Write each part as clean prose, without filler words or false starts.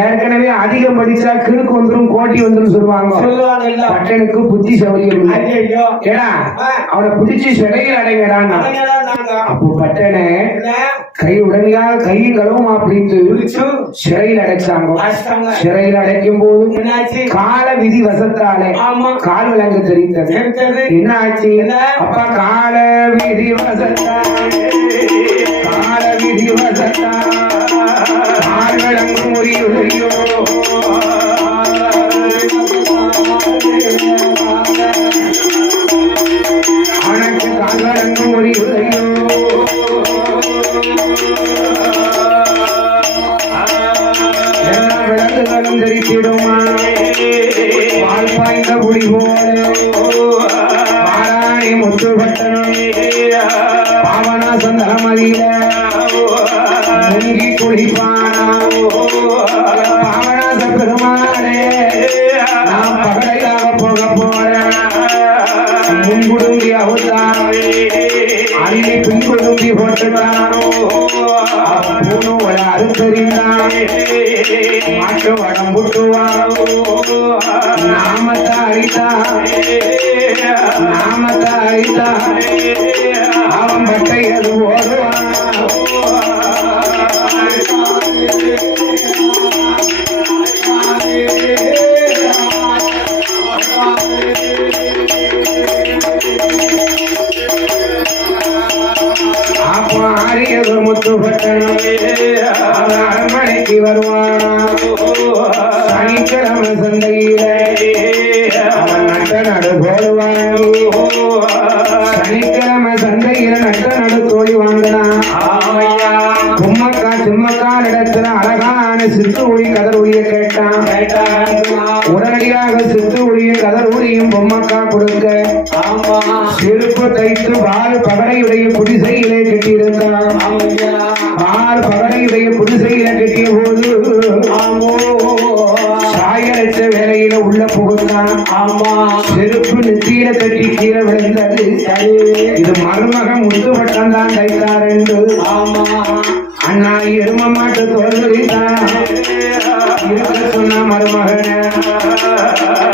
ஏற்கனவே அதிகம் படிச்சா கிழக்கு வந்துடும் கோட்டி வந்துடும் சொல்லுவாங்க. பட்டனுக்கு புத்தி சௌரியம் ஏடா அவனை பிடிச்சி சிறையில் அடைங்கடான். அப்போ பட்டனை கை உடனடியாக கையும் களவுமா பிடித்து சிறையில் அடைச்சாங்க. சிறையில் அடைக்கும் போது கால விதி வசத்தாலே கால் விலங்கு தெரிந்தது. என்ன ஆச்சு? அப்பா கால விதி வசத்தாலே கால விதி வசத்தா கால்விளங்கு முறியுடையோ அவனுக்கு கால்விளங்கு முறியுடையோ எல்லா விளங்குகளும் தெரித்திடுமா பால் பாய்ந்த புடி போல பாராணி முத்துப்பட்டனும் பாவனாசம் தலைமதியில முங்கி குளிப்பானா பாவனாச பெருமானே நாம் பகடையாக போக போறேன். முன்குடும்பி அவுத்தாவே அள்ளி பின்குடும்பி போட்டுட்டானோ பூனு வட அறுத்தறிந்தானே மாட்டு வடம் புட்டுவானோ நாமத்தை அழித்தா நாமத்தை அழித்தா அவன் பட்டை அது ஓடுவான். அப்போ ஆரியது முத்துப்பட்டனும் அவன் அரண்மனைக்கு வருவானா. சனிக்கிழமை சந்தையில அவன் நட்ட நடு போடுவான். சனிக்கிழமை சந்தையில நட்ட நடு தோழி வாங்கினான். தும்மக்கா தும்மக்கால் இடத்துல அழகான சித்து ஒளி கதர் ஒளிய கேட்டான். உடனடியாக சித்து ஒளியும் கதர் ஒளியும் பொம்மக்கா கொடுக்க செருப்பு தைத்து பால் பகடையுடைய குடிசையிலே கட்டியிருந்தான். பால் பகடையுடைய குடிசையில கட்டிய போது சாயரச்ச வேலையில உள்ள புகுந்தான். செருப்பு நெத்தியில கட்டி கீழே விழுந்தது. இது மருமகன் முத்துப்பட்டம் தான் தைத்தார் என்று அண்ணா எரும மாட்டு தோல்விதான் இருக்க சொன்ன மருமகன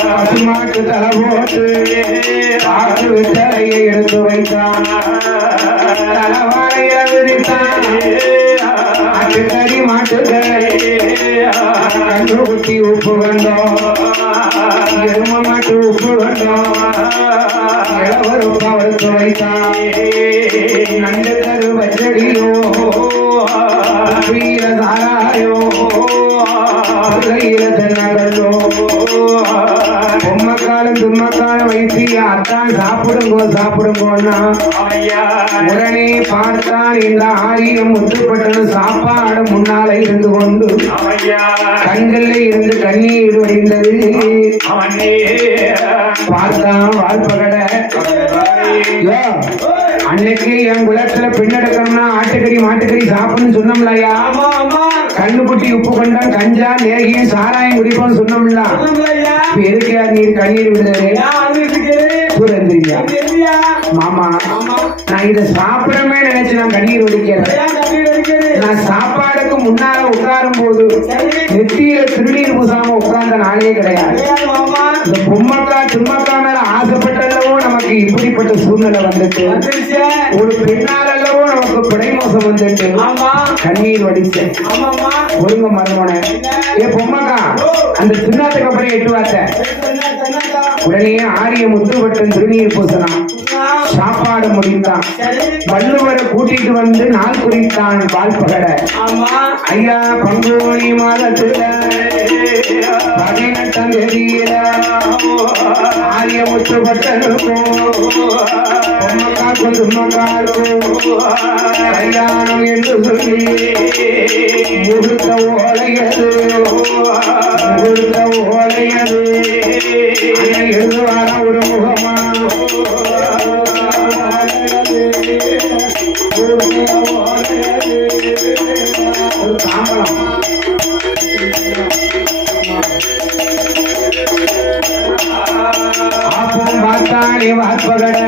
பசுமாட்டு தலை போட்டு காற்று விட்டலையை எடுத்து வைத்தான். தலைவாழைய விரித்தான். ஆட்டுக்கறி மாட்டுக்கறி கன்று குட்டி உப்பு கண்டோம். எரும மாட்டு உப்பு கண்டோம். இளவரு பவருக்கு வைத்தான். நண்டு கரு பச்சடியோ வீர சாராயோ தென்னோ பொம்மக்காலம் தும்மக்காலம் வைத்து அத்தான் சாப்பிடுங்கோ சாப்பிடுங்கோன்னா உடனே பார்த்தான். இந்த ஆரியம் முத்துப்பட்டனும் சாப்பாடு முன்னால இருந்து கொண்டு கண்கள்ல இருந்து கண்ணீர் வடிந்தது. பார்த்தான் வாழ்பகட அன்னைக்கு என் குலத்துல பெண்ணெடுக்கணும்னா ஆட்டுக்கறி மாட்டுக்கறி சாப்பிடணும்னு சொன்னோம்லையா. கண்ணுக்குட்டி உப்பு கொண்டான் கஞ்சா நேகியும் சாராயம் குடிப்போம்னு சொன்னோம்ல. எதுக்கா நீர் கண்ணீர் விடுதே மாமா? நான் இதை சாப்பிடமே நினைச்சு நான் கண்ணீர் வடிக்கிறேன். நான் சாப்பாடுக்கு முன்னால உட்காரும் போது நெத்தியில திருநீர் பூசாம உட்கார்ந்த நாளே கிடையாது. இந்த பொம்மக்கா தும்மக்கா மேல ஆசைப்பட்டல்லவோ நமக்கு இப்படிப்பட்ட சூழ்நிலை வந்துட்டு. ஒரு பெண்ணாலல்லவோ நமக்கு பிடைமோசம் வந்துட்டு கண்ணீர் வடிச்சேன். ஒழுங்க மருமன ஏ பொம்மக்கா அந்த சின்னத்துக்கு அப்புறம் எட்டு வார்த்தை. உடனே ஆரிய முத்துப்பட்டன் திருநீர் பூசலாம். சாப்பாடு முடிந்தான். வள்ளுவரை கூட்டிட்டு வந்து நாள் குறித்தான். பால் பகட ஐயா பங்குனி மாதத்துல 18ஆம் தேதியில ஆரிய முத்துப்பட்டனுக்கும் பொம்மக்காக்கும் தும்மக்காருக்கும் கல்யாணம் என்று சொல்லி முகூர்த்த ஓலையது முகூர்த்த ஓலையது எழுதுவார ஒரு முகமா ஒரு தாம்பரம் ஆப்பம் பார்த்தானே வாற்பகட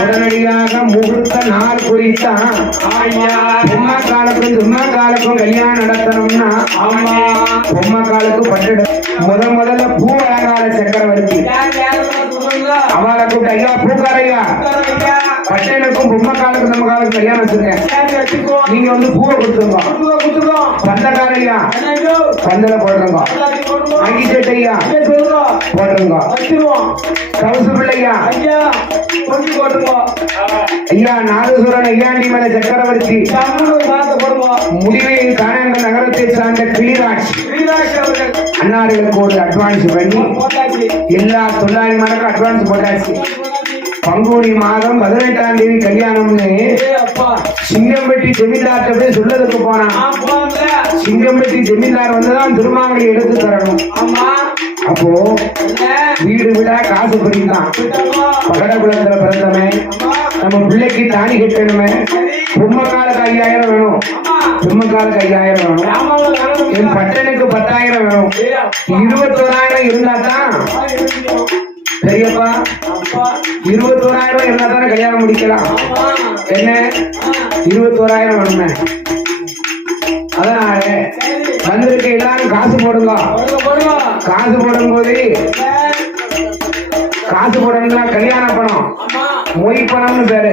உடனடியாக முகூர்த்த நாள் குறித்தான். பொம்மை காலுக்கும் தும்மா காலுக்கும் கல்யாணம் நடத்தணும்னா பொம்மை காலுக்கு பட்டு முதல்ல பூவரங்கால சக்கரவர்த்தி அவளை கூப்பிட்டு, ஐயா பூக்காரையா, பட்டனுக்கும் பொம்மை காலுக்கும் நம்ம காலுக்கும் கல்யாணம் வச்சிருக்கேன், நீங்க வந்து பூவை கொடுத்துருங்க. பந்தக்காரையா பந்தல போடுறோங்க. அங்கி சேட்டையா போடுறோங்க. கவுசு பிள்ளையா ஐயா நாதசுரன் ஐயாண்டி மேல சக்கரவர்த்தி முடிவையில் காணாங்க நகரத்தை சார்ந்த கிளிராஜ் அன்னார்களுக்கு ஒரு அட்வான்ஸ் பண்ணி எல்லா தொழிலாளிமாருக்கும் அட்வான்ஸ் போட்டாச்சு. பங்குனி மாதம் 18ஆம் தேதி கல்யாணம்னு சிங்கம்பட்டி ஜமீன்தார்ட்ட போய் சொல்லதுக்கு போனான். சிங்கம்பட்டி ஜமீன்தார் வந்துதான் திருமாங்கலி எடுத்து தரணும். அப்போ வீடு வீடா காசு பிடித்தான். பகடகுளத்துல பிறந்தமே, நம்ம பிள்ளைக்கு தாலி கட்டணுமே, பொம்மக்காலுக்கு 5000 வேணும், பொம்மக்காலுக்கு 5000 வேணும், என் பட்டனுக்கு 10000 வேணும், 21000 இருந்தா தான் பெரியப்பா 21000 இருந்தா தானே கல்யாணம் முடிக்கலாம். என்ன 21000 வேணுமே. அதனால வந்திருக்க எல்லாரும் காசு போடுங்க. காசு போடும் போது காசு போடணும்னா கல்யாண பணம் மொய் பணம்னு பேரு.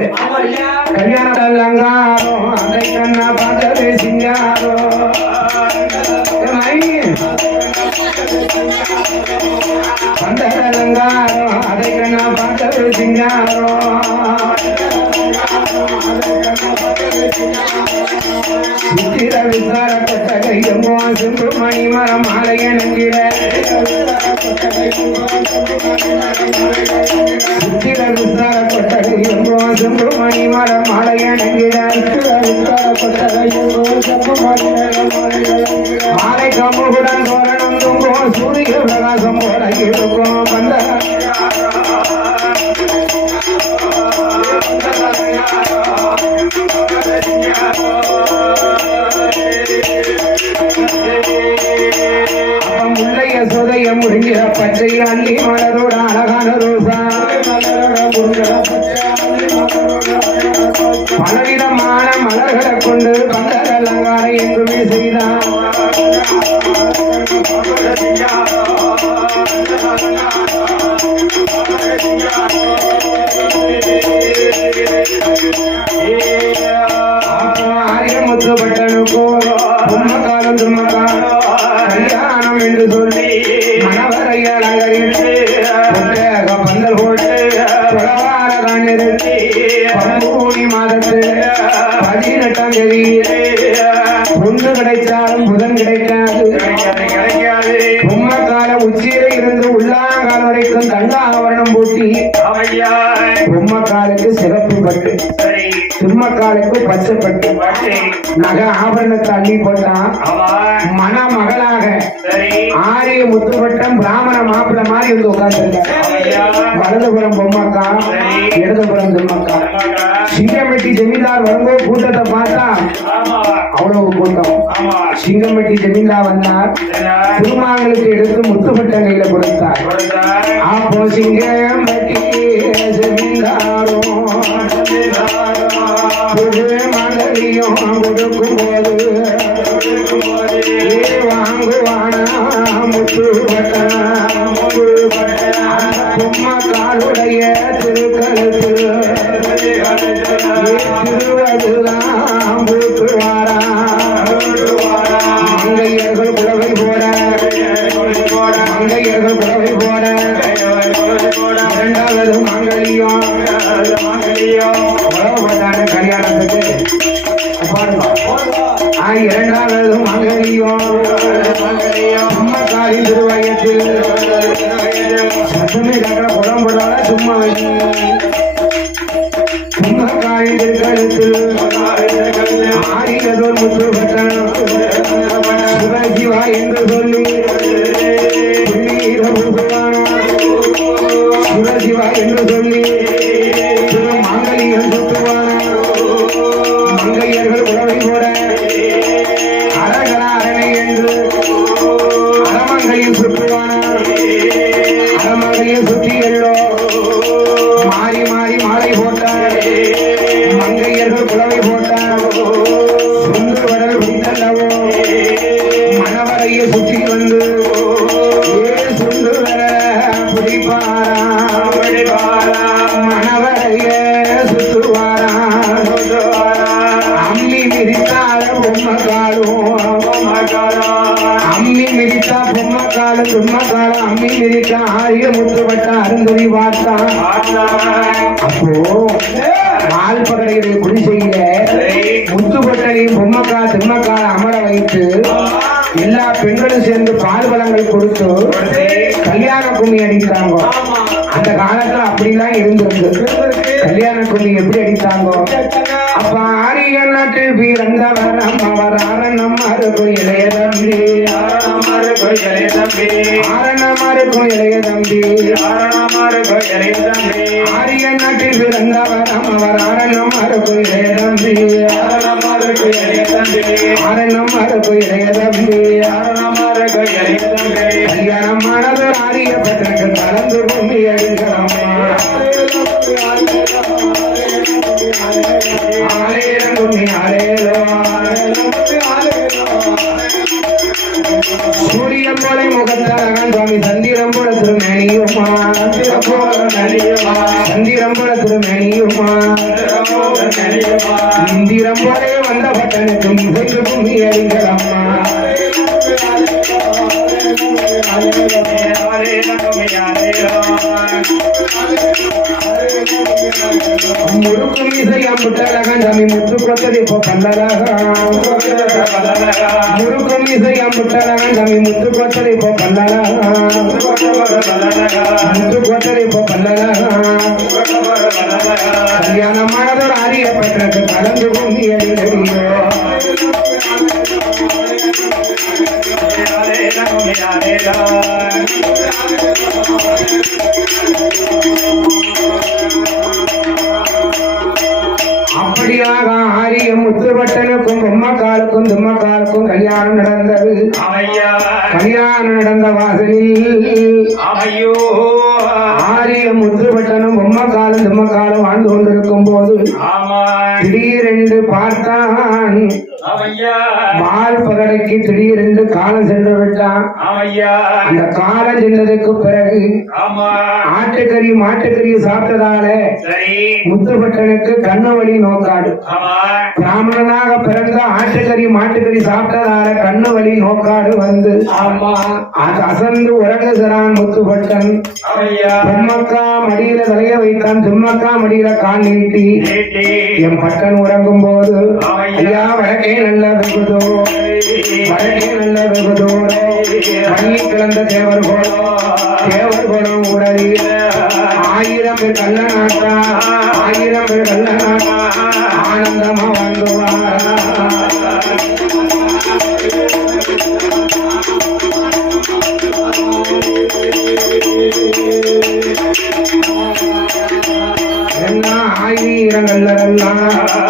கல்யாணம் அலங்காரோ அதை கண்ணா பார்த்தது சிங்காரோ பந்தல் அலங்காரோ அதை கண்ணா பார்த்தது சிங்காரோ சித்திர விசாரப்பட்ட கையமோ செம்பு மணி மரம் மாலைய நங்கிட சித்திர விசாரப்பட்ட கையமோ செம்பு மணி மரம் மாலைய நங்கிட மாலை கம்புடன் தோரணம் தூங்கும் சூரிய பிரகாசம் போல இருக்கும் பந்த முல்லைய சோதைய முடிஞ்சிட பச்சை அள்ளி மலரோட அழகான ரோசா பலவிதமான மலர்களை கொண்டு பந்தல் அலங்காரம் எங்குமே செய்தான். ஆரியமுத்து பட்டனுக்கோ பொம்மக்காலம் தும்மக்காலோ கல்யாணம் என்று சொல்லி மணவரை அலங்கரித்து பந்தல் போட்டு புலவார காணிருத்தி பங்குனி மாதத்து 18ஆம் தேதி பொண்ணு கிடைச்சாலும் புதன் கிடைக்காது. பொம்மக்கால உச்சியில இருந்து உள்ளாங்கால வரைக்கும் தங்க ஆவரணம் பூட்டி பொம்மக்காலுக்கு சிறப்பு பட்டு, திருமக்காலுக்கு பச்சை பட்டு நகை ஆபரணத்தை அள்ளி போட்டான். மணமகளாக ஆரிய முத்துப்பட்டம் பிராமண மாப்பிள்ள மாதிரி வந்து உட்கார்ந்துருக்க. வலதுபுறம் பொம்மக்கா, இடதுபுறம் திருமக்கா. சிங்கம்பட்டி ஜமீன்தார் வரும்போது கூட்டத்தை பார்த்தா அவ்வளவு கூட்டம். சிங்கம்பட்டி ஜமீன்தார் வந்தார், திருமாங்களுக்கு எடுத்து முத்துப்பட்டம் கையில கொடுத்தார். அப்போ சிங்கம்பட்டி ஜமீன்தாரோ மகளையும் கொடுக்கும் போது வாங்குவானா முத்துப்பட்டம் பொம்மக்காலுடைய திருக்கழுத்து திருவதுதான் பூத்துவாரா. மங்கையர்கள் புலவை போட மங்கையர்கள் புலவை போட 2வது மாங்கல்யம் உறவுப்பட்டான கல்யாணத்துக்கு பாருங்க. 2வது மாங்கல்யம் பொம்மக்காலின் திருவயத்தில் சத்தமே கட்டுற புலம் போடாத சும்மா பொம்மக்காலின் திருக்கழுத்தில் ஆரியதோர் முத்துப்பட்டம் சிவசிவா என்று சொல்லி சிவசிவா என்று சொல்லி மாங்கல்யம் சுத்துவான. மங்கையர்கள் உறவை போட அழகரா அரணை என்று அறமங்கையில் சுற்றுவான. அறமங்கையை சுற்றி எல்லோ மாறி மாறி மாலை அம்மி மிதித்தா பொம்மக்காலம் தும்மக்காலம் அம்மி மிதித்தா ஆரிய முத்துப்பட்ட அருந்ததி பார்த்தான். அப்போ பால் பகடைகளை குடிசையில முத்துப்பட்டனையும் பொம்மக்கால் திம்மக்கால அமர வைத்து எல்லா பெண்களும் சேர்ந்து பால் பழங்களை கொடுத்து கல்யாண கும்மி அடித்தாங்க. அந்த காலத்துல அப்படிலாம் இருந்திருக்கு. கல்யாண கும்மி எப்படி அடித்தாங்க? அப்ப ஆரிய நாட்டில் பிறந்தவர் அவர் ஆரணமாருக்கும் இளைய தம்பி, ஆரணமாருக்கும் இளைய தம்பி, ஆரிய நாட்டில் பிறந்தவர் அவர் ஆரணமாருக்கும் இளைய தம்பி, ஆரணமாருக்கும் இளைய தம்பி, கல்யாணமானது ஆரியப்பட்டனுக்கு கலந்து பூமி அடிக்கிறோம். சூரியன் போல முகத்தழகன் சுவாமி சந்திரம் போல திருமேனியுமா, சந்திரம் போல திருமேனியுமா, இந்திரம் போலே வந்த பட்டனுக்கு இசைக்கு பூமி அடிக்கிறம்மா. முறுக்கு மீசையாம் புட்டழகன் சாமி முத்து கொத்தது இப்போ பல்லழகா, முறுக்கு மீசையாம் புட்டழகன் சாமி முத்து கொத்தது இப்போ பல்லழகா, முத்து கொத்தது இப்போ பல்லழகா. கல்யாணமானதோர் ஆரியப்பட்டனுக்கு கலந்து பூமி அடிக்கடியோ. அப்படியாக ஆரிய முத்துப்பட்டனுக்கும் பொம்மக்காலுக்கும் தும்மக்காலுக்கும் கல்யாணம் நடந்தது. கல்யாணம் நடந்த வாசலில் ஆரிய முத்துப்பட்டனும் பொம்மக்காலும் தும்மக்காலும் வாழ்ந்து கொண்டிருக்கும் போது திடீரென்று பார்த்தான் பால் பகடைக்கு திடீரென்று காலம் சென்று விட்டான். அந்த காலம் சென்றதுக்கு பிறகு ஆட்டுக்கறி மாட்டுக்கறி சாப்பிட்டதால முத்துப்பட்டனுக்கு கண்ணு வழி நோக்காடு. பிராமணனாக பிறந்த ஆட்டுக்கறி மாட்டுக்கறி சாப்பிட்டதால கண்ணு வழி நோக்காடு வந்து அசந்து உறங்குகிறான் முத்துப்பட்டன். பொம்மக்கா மடியில தலைய வைத்தான், தும்மக்கா மடியில கால் நீட்டி என் பட்டன் உறங்கும் போது ஐயா வடக்கே நல்ல வெகுதோ, வடக்கே நல்ல வெகுதோ மண்ணி கிளந்த தேவர் கோலம் உடலி 1000 பேர் கள்ள நாட்டா, 1000 பேர் கள்ள நாட்டா ஆனந்தமா வாழ்ந்துவார்.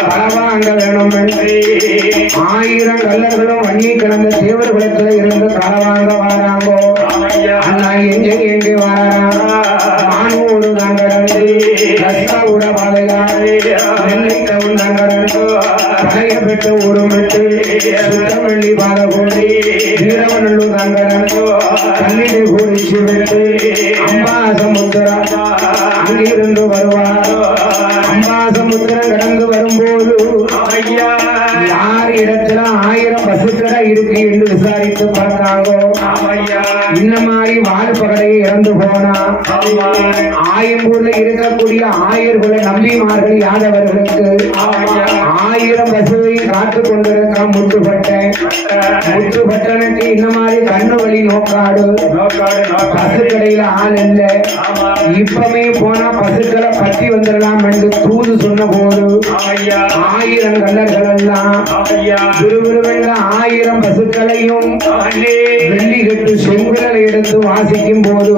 களவாங்க வேணும். 1000 கல்லர்களும் வன்னி கிடந்த தேவர் குலத்துல இருந்து களவாங்க வாராங்கோ. அண்ணா எங்கே எங்கே வாராங்க? மானூரு நங்கரண்டு ரசாவுட பாதையாறு நெல்லிக்கவு நங்கரண்டு பழைய பெட்டு உருமிட்டு சுத்தவள்ளி பாத கூடி வீரவநல்லூர் நங்கரண்டு கல்லிடு கூடிச்சு விட்டு அம்பாசமுத்திரம் அங்கிருந்து வருவார். அம்பாசமுத்திரம் கடந்து வரும்போது யார் இடத்துல 1000 பசுக்கடை இருக்கு என்று விசாரித்து பார்த்தாங்கோ. இந்த மாதிரி வால் பகடையை இறந்து போனா ஆயம்பூர்ல இருக்கக்கூடிய ஆயர்குல நம்பிமார்கள் யாதவர்களுக்கு 1000 பசுவை காத்து கொண்டிருக்க முத்துப்பட்டேன். முத்துப்பட்டனுக்கு இந்த மாதிரி கண்ணு வழி நோக்காடு. பசுக்கடையில ஆள் இல்ல. இப்பமே போனா பசுக்களை பற்றி வந்துடலாம் என்று தூது சொன்ன போது 1000 கல்லர்கள் எல்லாம் விறுவிறுவென்ற 1000 பசுக்களையும் வெள்ளி கட்டு செங்குகளை எடுத்து வாசிக்கும் போது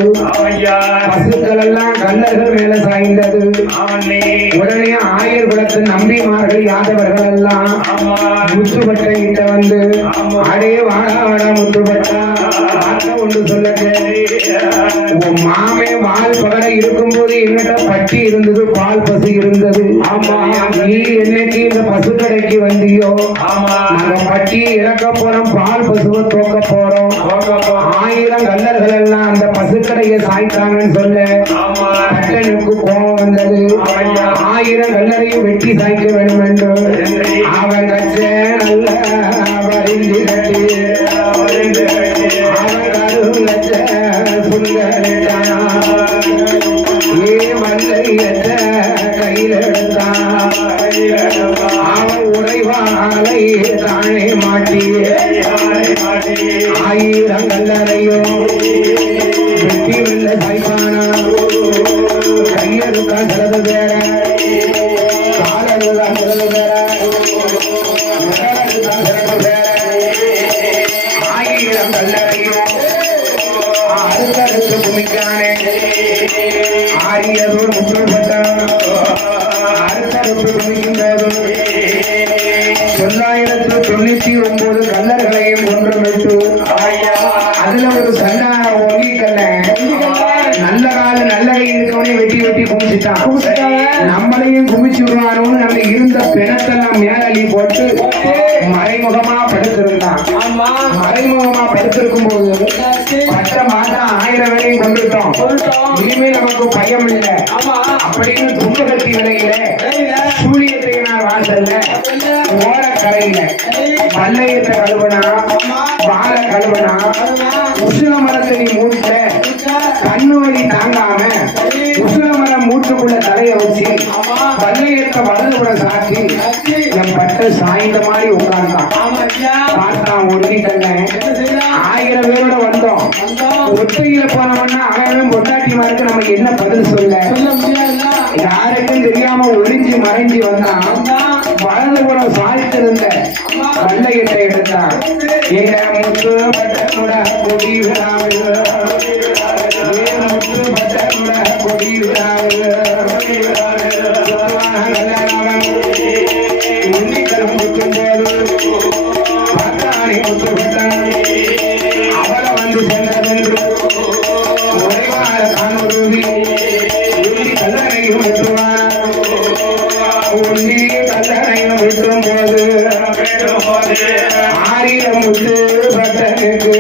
பசுக்கள் எல்லாம் கல்லர்கள் மேல சாய்ந்தது. உடனே ஆயர் குலத்து நம்பிமார்கள் யாதவர்கள் எல்லாம் முத்துப்பட்டை கிட்ட வந்து அடே வாடா வாடா முத்துப்பட்டா ஒன்று சொல்ல உன் மாமே வால் பகடை இருக்கும் போது எங்கிட்ட பட்டி இருந்தது, பால் பசு இருந்தது. ஆமா, நீ என்னைக்கு இந்த பசுக்கடைக்கு வந்தியோ நாங்க பட்டியை இறக்க போறோம், பால் பசுவை தோக்க போறோம். 1000 கல்லர்கள் எல்லாம் அந்த பசுக்கடையை சாய்த்தாங்கன்னு சொல்ல பட்டனுக்கு கோபம் வந்தது. 1000 கல்லரையும் வெட்டி சாய்க்க வேண்டும் என்று அவன் கச்ச நல்ல வரிந்து கட்டி அவன் கருங்கச்ச சுங்கலிட்டான். ஏ மல்லையற்ற கையில் எடுத்தான். அவன் உறைவாலை தானே மாட்டி 1000 கல்லறையும் வெட்டி வெள்ள சாய்ப்பானா. கையெழுக்கா சிலது வேற, காலெழுக்கா சிலது வேற, சிலது வேற. 1000 கல்லறையும் அடுத்தடுத்து குமிக்கானே. ஆரியதோர் முற்றுப்பட்டான். அடுத்தடுத்து குமிக்கும் போது 999 கல்லர்களையும் ஒன்றுமிட்டு அதுல ஒரு சண்டான ஒங்கி கல்ல நல்ல கால நல்ல கை இருக்கவனே வெட்டி வெட்டி குமிச்சுட்டான். நம்மளையும் குமிச்சு விடுவானோன்னு நம்ம இருந்த பிணத்தெல்லாம் மேலி போட்டு மறைமுகமா படுத்திருந்தான். மறைமுகமா படுத்திருக்கும் போது பட்ட மாதம் 1000 வேலையும் கொண்டுட்டோம், இனிமே நமக்கு பயம் இல்லை அப்படின்னு தும்ப கட்டி விலையில சூரியத்தை நான் வாசல்ல ஓரக்கரையில பல்லையத்தை கழுவனா வாழ கழுவனா உசுல மரத்தை நீ மூட்ட கண்ணு வலி தாங்காம உசுல மரம் மூட்டுக்குள்ள தலைய வச்சு பல்லையத்தை வலதுபுற சாத்தி என் பட்ட சாய்ந்த மாதிரி உட்கார்ந்தான். பார்த்தான் ஒண்ணி கண்ண 1000 பேரோட வந்தோம். ஒத்தையில போனவன்னா அவன் பொட்டாட்டிமா இருக்கு, நமக்கு என்ன பதில் சொல்ல யாருக்கும் தெரியாம ஒளிஞ்சு மறைஞ்சு வந்தான். வலதுபுறம் சாய்த்திருந்த பல்லையத்தை எடுத்தான். எங்க முத்து பட்டமுட கொடி விழாவில் முத்து பட்டமுட கொடி விழாவில் உன்னிக்கரம் முத்தும் போது பத்தாணி முத்துப்பட்டான். அவளை வந்து சென்றதென்று உறைவார காணுருவி உன்னி கல்லறையும் விட்டுவான். உன்னி கல்லறையும் விட்டும் போது 1000 முத்து பட்டனுக்கு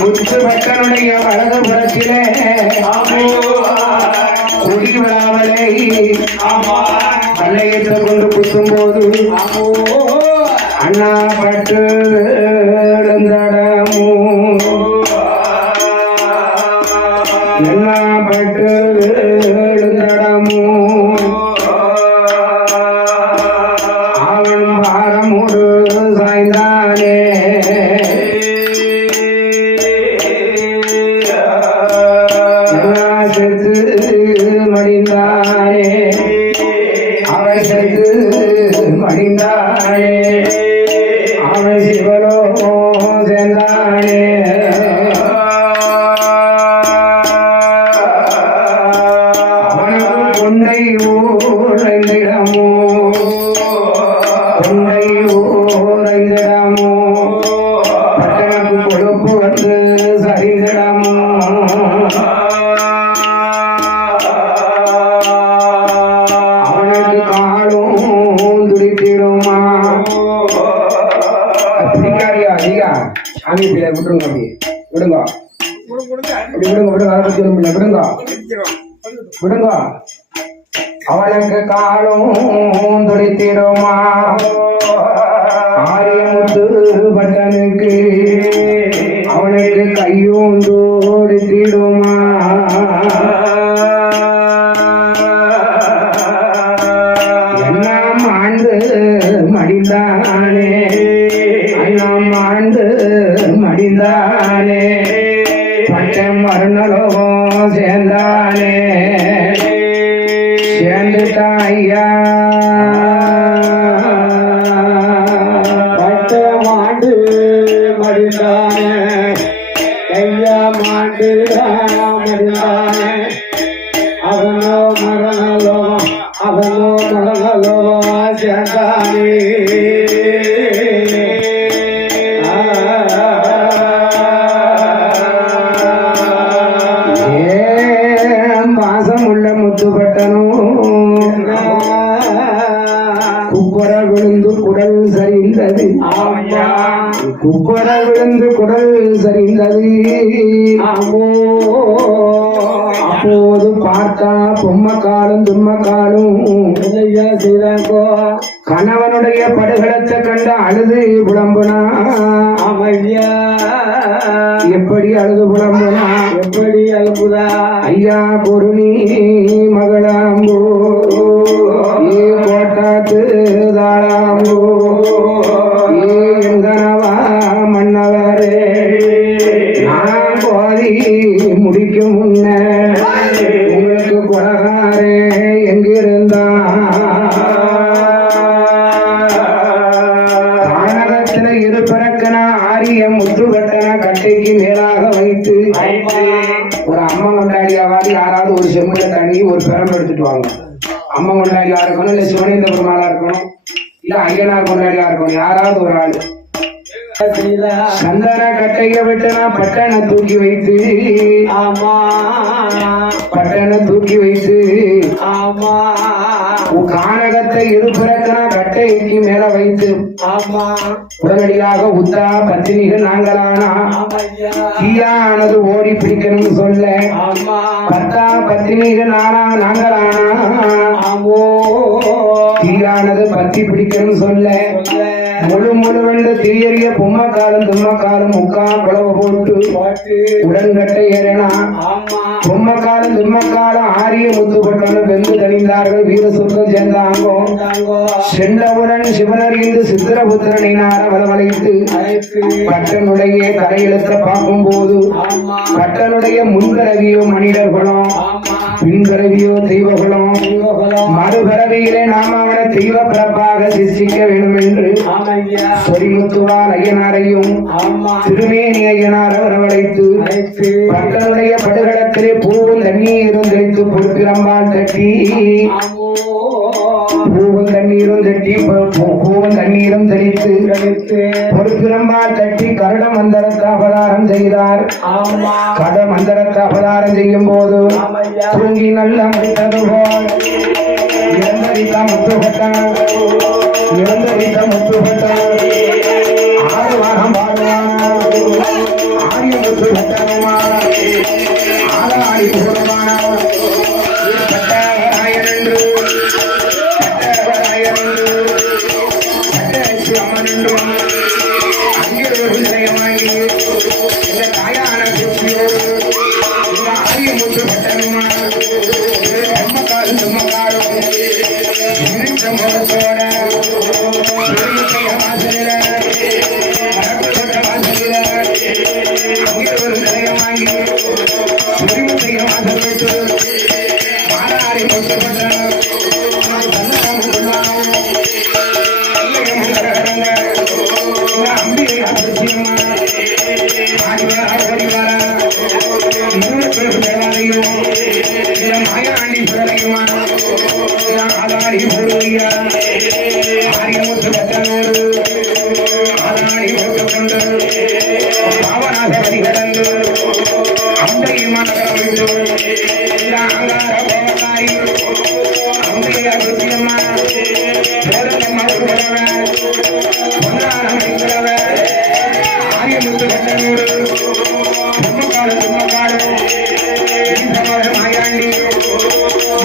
முத்து பட்டனுடைய வலது புறத்திலே குடி விழாவலை பல்லையத்தை கொண்டு குத்தும் போது அண்ணா பட்டு எழுந்தடமோ என்ன பட்டு எழுந்தடமோ அவன் பாரமுடு சாய்ந்தானே. செத்து மடிந்தானே அவன் செத்து மடிந்தானே. அவன் சிவலோ சேர்ந்தானே. அவனுக்கு கொண்டை ஊரைந்திடமோ கொண்டை ஊரைந்திடமோ பட்டனுக்கு கொழுப்பு வந்து சரிந்திடமோ. அவனுக்கு காலும் துடித்திடுமா. பிடிக்காதியா அதிகா சாமி பிள்ளை விட்டுருங்க, அப்படி விடுங்க, அப்படி விடுங்க விடுங்க, அதை பத்தி விடுங்க விடுங்க விடுங்க. அவனுக்கு காலும் துடித்திடுமா. ஆரியமுத்து பட்டனுக்கு அவனுக்கு கையும் துடித்திடுமா. எல்லாம் ஆண்டு மடிந்தானே எல்லாம் ஆண்டு மடிந்தானே. பட்டம் மறுநலோகம் சேர்ந்தானே. சேர்ந்துட்டான் ஐயா பட்டம் ஆண்டு மடிந்தானே. ஐயா மாண்டு மடிந்தானே. அவனோ மரணலோ அவனோ மரணலோ சேர்ந்தானே. மாசமுள்ள முத்துப்பட்டனும் குப்பர விழுந்து குடல் குப்பர விழுந்து குடல் சரிந்தது. அப்போது பார்த்தா பொம்மக்காலும் தும்மக்காலும் செய்தாங்கோ. கணவனுடைய படுகளத்தை கண்டு அழுது புலம்புனா. எப்படி அழுது புலம்புனா? எப்படி அழுகுதா? ஐயா பொருணி மகளாம்போ ஏ கோட்டாத்து தாளாம்போ ஏ எங்கனவா மன்னவரே நான் கோதி முடிக்கும் முன்ன உங்களுக்கு கொலகாரே எங்கிருந்தா? கானகத்துல இரு பிறக்கனா ஆரிய முத்துக்கட்டன கட்டைக்கு மேலாக வைத்து ஒரு அம்மா கொண்டாடி ஆகாது யாராவது ஒரு செம்புல தண்ணி ஒரு பிறம்பு எடுத்துட்டு வாங்க. அம்மா கொண்டாடியா இருக்கணும், இல்ல சிவனேந்திர பெருமாளா இருக்கணும், இல்ல ஐயனார் கொண்டாடியா இருக்கணும், யாராவது ஒரு ஆள். சந்தன கட்டைய விட்டுனா பட்டனை தூக்கி வைத்து பட்டனை தூக்கி வைத்து கானகத்தை இருபிறக்கனா கட்டைக்கு மேல வைத்து உடனடியாக உத்தா பத்தினிகள் நாங்களானா தீயானது ஓடி பிடிக்கணும்னு சொல்ல பத்தா பத்தினிகள் நாங்களானா தீயானது பத்தி பிடிக்கணும்னு சொல்ல முழுவென்று தீயறிய பொம்மக்காலம் தும்மக்காலம் முக்கா குழவை போட்டு உடன்கட்டை ஏறினா. பொம்மக்காலம் தும்மக்காலம் ஆரிய முத்துப்பட்டவர்கள் வெந்து தெளிந்தார்கள். வீர சொர்க்கம் சேர்ந்தாங்கோ. சென்றவுடன் சிவனறிந்து சித்திரபுத்திரனினார வரவழைத்து பட்டனுடைய தலையெழுத்த பார்க்கும் போது பட்டனுடைய முன்கரவியோ மனிதர்களும் பின்கரவியோ தெய்வங்களும் மறுபறவையிலே நாம் அவனை தெய்வ பிறப்பாக சிருஷ்டிக்க வேண்டும் என்று சொரிமுத்துவால் ஐயனாரையும் திருமேனி ஐயனார் வரவழைத்து பட்டனுடைய படுகளத்திலே பூவும் தண்ணீரும் தெளித்து பொறுப்பிரம்பால் தட்டி பூவும் தண்ணீரும் தெளித்து பொறுப்பிரம்பால் தட்டி கருட மந்திரத்தை அவதாரம் செய்தார். கட மந்திரத்தை அவதாரம் செய்யும் போது தூங்கி நல்ல முடித்தது போல் இறந்தரித்த முத்துப்பட்டான் ஆறு வாரம் பாடுவான ஆரிய முத்துப்பட்டனுமா ஆளாடி பூர்வமான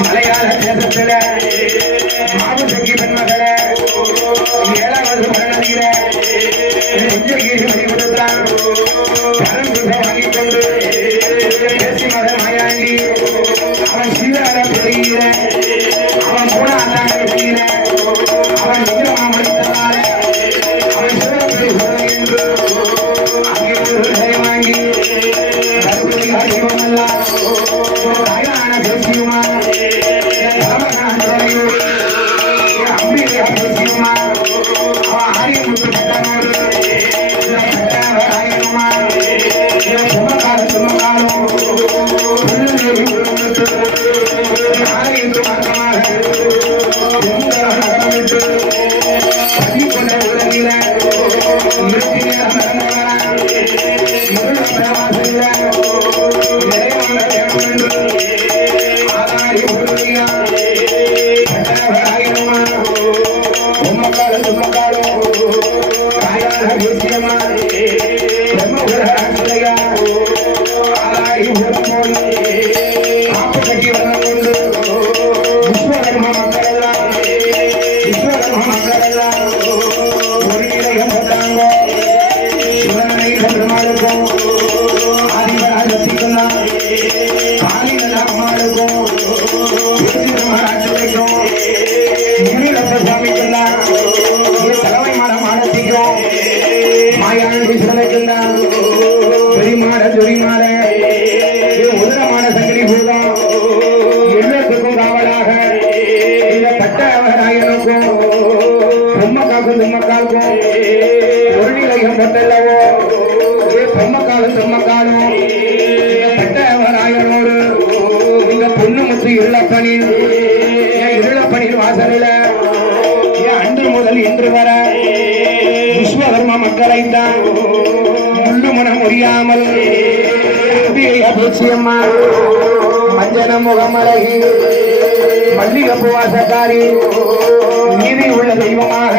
மலையாள தேசத்துல மாவுசக்கி பெண்மகள 7வது மரணதியில வழிபடுத்தான் வாங்கிக் கொண்டு பேசி மத மாயாண்டி அவன் சீரார பெருகிற அவன் கூட அந்தாங்க பெருகிற அவன் நிஜமா மறுத்தனால அவன் சிவப்படி என்று அங்கே வாங்கி சிவமெல்லாம் பேசியுமா அம்பிகா அவன் ஆரியமுத்து பட்டனோடு ஆயிரமா பேச்சியம்மா பிரம்மகுலராசிலையா ஆளாடி உலகம் போய் காப்பு கட்டி வளம் கொண்டு விஸ்வகர்மா மக்கள் எல்லாம் ஒரு நிலையம் போட்டாங்க சிவனை பெருமாளுக்கும் ஆதிபராசக்திக்கும் காளிகள் அம்மாளுக்கும் மகாராஜ்யக்கும் முனிலப்ப சுவாமிக்கும் தலைமை மரம் ஆடத்திக்கும் மாயாண்டி சிவனைக்கும் பெரிமாட துரிமாட உதரமான சங்கிலி பூதம் எல்லாத்துக்கும் காவலாக இந்த தட்டவராயனுக்கும் பொம்மக்காக்கும் தும்மக்காலுக்கும் ஒரு நிலையம் பட்டல்லவோ பொம்மக்காலும் தும்மக்காலும் தட்டவராயனோடு இந்த பொண்ணுமுத்து இருளப்பனின் இருளப்பனின் வாசலில் அன்று முதல் இன்று வர விஸ்வகர்மா மக்களைத்தான் முள்ளு மனம் முடியாமல் பேச்சியம்மா மஞ்சன முகமழகி மல்லிகப்பு வாசக்காரி நீதி உள்ள தெய்வமாக